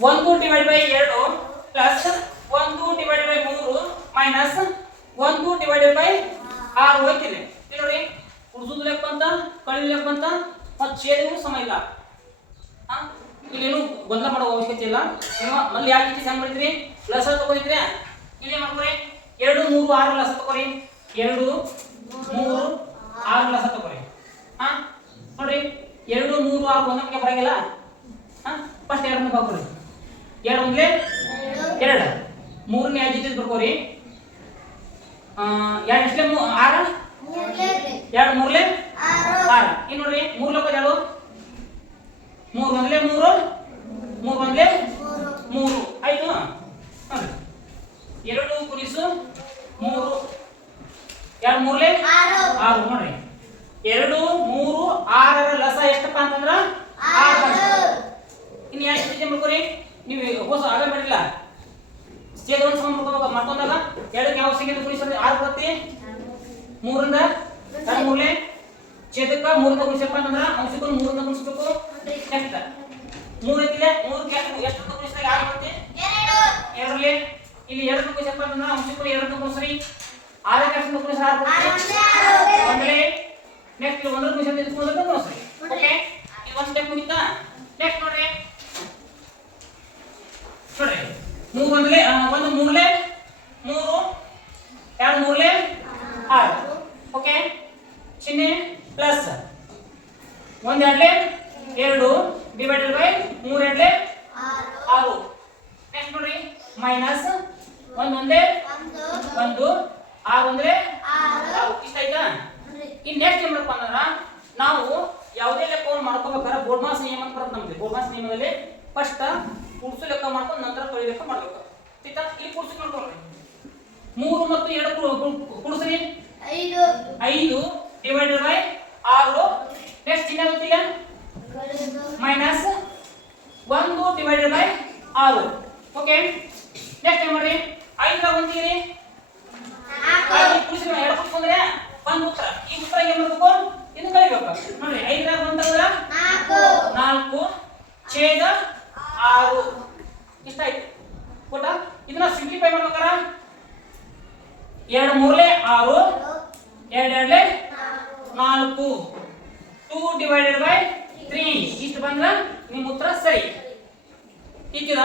1 divide by 2 plus 1 divide by 3 minus 1 divided by 6 ಹೋಯ್ತಿದೆ ನೋಡಿ ಉಳಿಸೋದು ಲೆಕ್ಕ ಅಂತ ಕಳೆದ ಲೆಕ್ಕ ಅಂತ ಮತ್ತು ಛೇದವು ಸಮ ಇಲ್ಲ ಇಲ್ಲೇನು ಗೊಂದಲ ಮಾಡೋ ಅವಶ್ಯಕತೆ ಇಲ್ಲ ನೀವು ಅಲ್ಲಿ ಯಾಕೆ ರೀತಿ ಹೆಂಗೆ ಮಾಡಿದ್ರಿ ಪ್ಲಸ್ ತಗೊಂಡಿದ್ರೆ ಇಲ್ಲಿ ಮಾಡ್ಕೊರಿ 2 3 6 ಪ್ಲಸ್ ತಗೋರಿ 2 3 6 ಪ್ಲಸ್ ತಗೋರಿ ನೋಡಿ 2 3 6 ಒಂದಕ್ಕೆ ಬರಂಗಿಲ್ಲ ಫಸ್ಟ್ 2 ನ ಬಾಕೋರಿ 2 ಒಂದ್ಲೆ 2 ಮೂರನೇ ಯಾಕೆ ಬರ್ಕೋರಿ 2 ಎಷ್ಟೇ 6 2 ಮೂರಲೆ 6 ಇನ್ನು ನೋಡ್ರಿ 3 ಲೋಕ ಯಾರು 3 ಒಂದ್ಲೆ 3 3 ಒಂದ್ಲೆ 3 ಆಯ್ತು ನೋಡಿ 2 ಗುಣಿಸು 3 2 ಮೂರಲೆ 6 ನೋಡ್ರಿ 2 3 6 ರ ಲಸ ಎಷ್ಟಪ್ಪ ಅಂತಂದ್ರ 6 ಇನ್ನು ಯಾಕೆ ಚಿಂತೆ ಮಾಡ್ಕೋರಿ ನೀವು ಹೊಸ ಆಗ ಮಾಡಿಲ್ಲ ಸ್ಟೇಜ್ 1 ಸಮ ಮಾಡ್ಕೊಂಡಾಗ 2 ಯಾವ ಸೆಕೆಂಡ್ ಗುಣಿಸಿದ್ರೆ 6 ಬರುತ್ತೆ 3 ರಿಂದ 2 ಮೂರಲೆ ಛೇದಕ 3 ರಿಂದ ಗುಣಿಸಪ್ಪ ಅಂತಂದ್ರ ಅಂಶಕ್ಕೂ 3 ರಿಂದ ಗುಣಿಸಬೇಕು ನೆಕ್ಸ್ಟ್ 3 ಐತಿಲೆ 3 ಕ್ಕೆ ಎಷ್ಟು ಗುಣಿಸಿದಾಗ 6 ಬರುತ್ತೆ 2 ರಲ್ಲಿ ಇಲ್ಲಿ 2 ಗುಣಿಸಪ್ಪ ಅಂತಂದ್ರ ಅಂಶಕ್ಕೂ 2 ರಿಂದ ಗುಣಿಸ್ರಿ 6 ಕ್ಕೆ ಎಷ್ಟು ಗುಣಿಸಿದ್ರೆ 6 ಬರುತ್ತೆ 1 ರಲ್ಲಿ ನೆಕ್ಸ್ಟ್ 1 ಗುಣಿಸಿದ್ರೆ ಇದು 3 ರಿಂದ ಗುಣಿಸ್ರಿ ಓಕೆ ಈ ಒಂದು ಸ್ಟೆಪ್ ಮುಗಿತಾ ನೆಕ್ಸ್ಟ್ ನೋಡ್ರಿ 3 ಒಂದ್ಲೆ 1 ಮೂರಲೆ 3 2 ಮೂರಲೆ 6 ಓಕೆ ಚಿಹ್ನೆ ಪ್ಲಸ್ 1 2ಲೆ 2 ಡಿವೈಡೆಡ್ ಬೈ 3 2ಲೆ 6 ನೆಕ್ಸ್ಟ್ ನೋಡಿ ಮೈನಸ್ 1 ಒಂದೇ 1 6 ಒಂದ್ರೆ 6 ಇಷ್ಟ ಆಯ್ತಾ ಇನ್ನು ನೆಕ್ಸ್ಟ್ ಏನು ಮಾಡಪ್ಪ ಅಂದ್ರೆ ನಾವು ಯಾವುದೇ ಲೆಕ್ಕವನ್ನು ಮಾಡ್ಕೋಬೇಕಾದ್ರೆ ಬೋರ್ಡ್ಮಾಸ್ ನಿಯಮ ಅಂತ ಬರುತ್ತೆ ನಮಗೆ ಬೋರ್ಡ್ಮಾಸ್ ನಿಯಮದಲ್ಲಿ ಫಸ್ಟ್ ಕೂಡಿಸು ಲೆಕ್ಕ ಮಾಡ್ಕೊಂಡು ನಂತರ ಕಳಿ ಲೆಕ್ಕ ಮಾಡಬೇಕು ಆಯ್ತಾ ಇಲ್ಲಿ ಕೂಡಿಸು ಮಾಡ್ಕೊಳ್ಳಿ 3 ಮತ್ತು 2 ಕೂಡಿಸ್ರಿ 5 ಡಿವೈಡೆಡ್ ಬೈ 6 ನೆಕ್ಸ್ಟ್ ಏನಾಗುತ್ತೆ minus 1 divided by 6 okay next ಏನು ಮಾಡಿ 5 ರ ಒಂದಿರಿ 5 ಕೂಡಿಸ್ರಿ 2 ಕೂಡಿಸ್ಕೊಂಡ್ರೆ ಒಂದು ಉತ್ತರ ಈ ಉತ್ತರ ಏನು ಮಾಡಬೇಕು ಇದು ಕಳಿಬೇಕು ನೋಡಿ 5 ರ ಅಂತಂದ್ರೆ 4 ಛೇದ 6 ಇಷ್ಟ ಆಯ್ತು ಕೊಟ್ಟ ಇದನ್ನ ಸಿಂಪ್ಲಿಫೈ ಮಾಡ್ಬೇಕಾರ 2 ಮೂರಲೆ 6 2 2ಲೆ 4 2 ಡಿವೈಡೆಡ್ ಬೈ 3 ಇಷ್ಟು ಬಂದ್ರೆ ನಿಮ್ಮ ಉತ್ತರ ಸರಿ ಈಗಿದ